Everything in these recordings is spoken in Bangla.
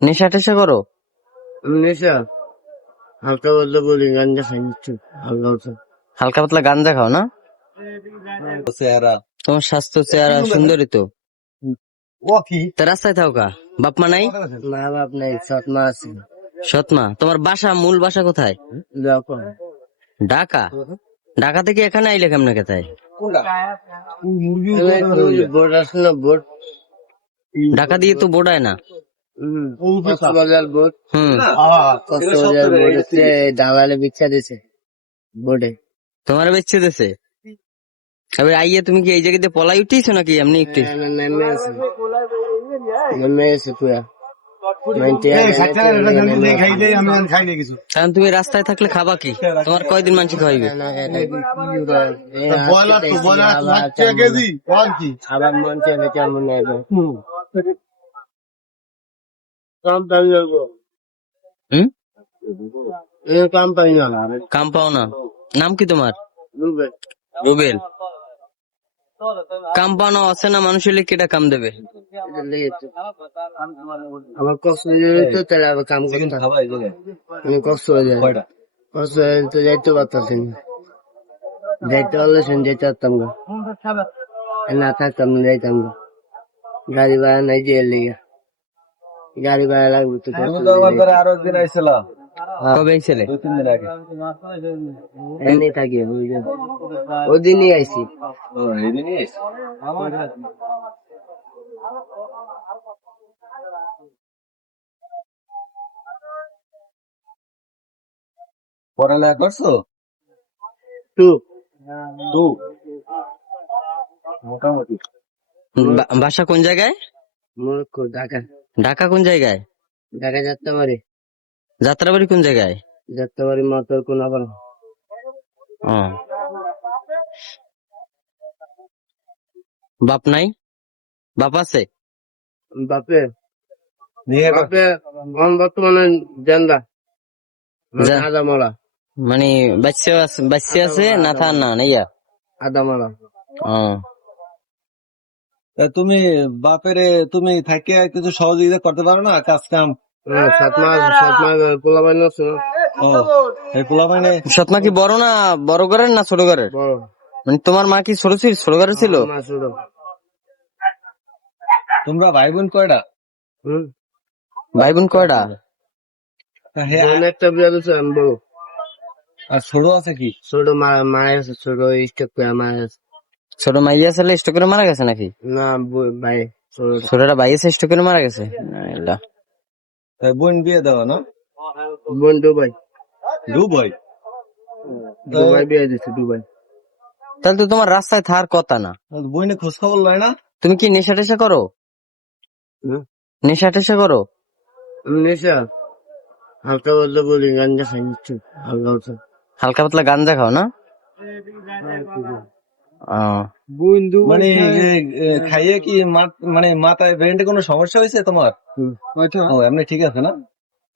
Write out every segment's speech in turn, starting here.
নেশা টেশা করো? নেশা হালকা বলতে বলি গাঞ্জা খাই একটু হালকা হালকা। হালকা পাতলা গাঞ্জা খাও না? চেহারা তোমার স্বাস্থ্য চেহারা সুন্দরী তো। ও কি তা রাস্তায় থাও কা? বাপ মা নাই? মা বাপ নাই, সৎ মা আছে। সৎ মা। তোমার বাসা, মূল বাসা কোথায়? যখন ঢাকা। ঢাকা থেকে এখানে আইলে কেমনে কোথায়? বোট আসে না, বোট ঢাকা দিয়ে তো বোড়ায় না। কক্সবাজার বোট, হুম। কক্সবাজার বোট হচ্ছে দালালে বিচ্ছা দিছে বোটে। তোমার বেচছে দেশে। এবার আইয়ে তুমি কি এই জায়গাতে পলাই উঠিয়েছো নাকি এমনি একটু? নেমে আছে, নেমে আছে পুরা কারণ তুমি রাস্তায় থাকলে খাবা কি? তোমার কয়দিন মানুষ খাওয়াইবে? আবার মন চাইলে কেমন নেবে। হুম? কাম পাই না। কাম পাও না? নাম কি তোমার? রুবেল। কাম পাও না, অচেনা মানুষ হলে কেটা কাম দেবে? আমার কক্সবাজার তো তাহলে আবার কাম করতাম। আমি কক্সবাজার তো যাইতে পারতাছি না। যাইতে পারলে শুনে যাইতে পারতাম না, না থাকতাম না, যাইতাম না। গাড়ি ভাড়া নাই যে এর লিগা। গাড়ি ভাড়া লাগবে তো আরো একদিন আইছিলাম কবে আইছিলে? 2-3 দিন আগে। এমনি থাকি ওদিনই আইসি। এদিনই আইছি। পড়ালেখা করছো? টু মোটামুটি। বাসা কোন জায়গায়? মোরক্কো, ঢাকা। ঢাকা কোন জায়গায়? ঢাকা যাত্রাবাড়ি, যাত্রাবাড়ি কোন জায়গায়? যাত্রাবাড়ি মতর কোন আবার ও। বাপ নাই? বাপ আছে? বাপে নিয়ে বাপে বর্তমানে জেন্দা যা- আদামলা, মানে বাচ্চা আছে না থার না নাইয়া? আদামলা। ও। তুমি বাপেরে তুমি থাকে কিছু সহযোগিতা করতে পারো না, কাজ কাম? 7 মাস পোলা বানি আছে না। ও এই পোলা মানে সৎমা কি বড় না, বড় ঘরের না ছোট ঘরের? বড় মানে তোমার মা কি ছোট ছিল, ছোট ঘরের ছিল? মা ছোট। তোমরা ভাই বোন কয়টা? ভাই বোন কয়টা? বোন একটা বিয়া দিছে, আমি বড়। আর ছোট আছে কি? ছোট মারা গেছে, ছোট স্টেপ করে মারা গেছে। ছোট মাইয়া ছেলে স্ট্রোক করে মারা গেছে নাকি? না ভাই ছোট। ছোটটা ভাই এসে স্ট্রোক করে মারা গেছে? আল্লাহ। বোন বিয়ে দেওয়া না? বোন দুবাই, দুবাই। দুবাই বিয়ে দিছে, দুবাই। তাহলে তো তোমার রাস্তায় থার কথা না। বোনে খোঁজ খবর লয় না? তুমি কি নেশা টেশা করো? নেশা টেশা করো? নেশা হালকা বলতে বলি গাঞ্জা খাই একটু হালকা হালকা। হালকা পাতলা গাঞ্জা খাও না? ও। মানে খাইয়ে কি মানে মাথায় ব্রেন্ডে কোনো সমস্যা হয়েছে তোমার? ও এমনি ঠিক আছে না?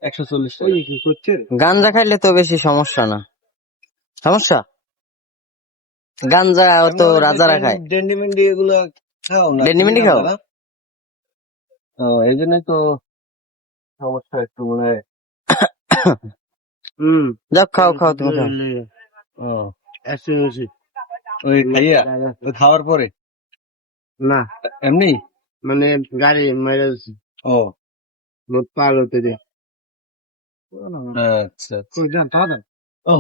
140 টাকা। গাঞ্জা খাইলে তো বেশি সমস্যা না। সমস্যা? গাঞ্জা তো রাজারা খায়। ডেন্ডি মেন্ডি এগুলো খাও না? ডেন্ডি মেন্ডি খাও? ও এই জন্যই তো সমস্যা একটু মনে হয়। যাও খাও খাও তুমি খাও। ও ওই খাইয়া ওই খাওয়ার পরে না এমনি মানে গাড়ি মেরে দিছে, ও পার হতে দে। আচ্ছা ও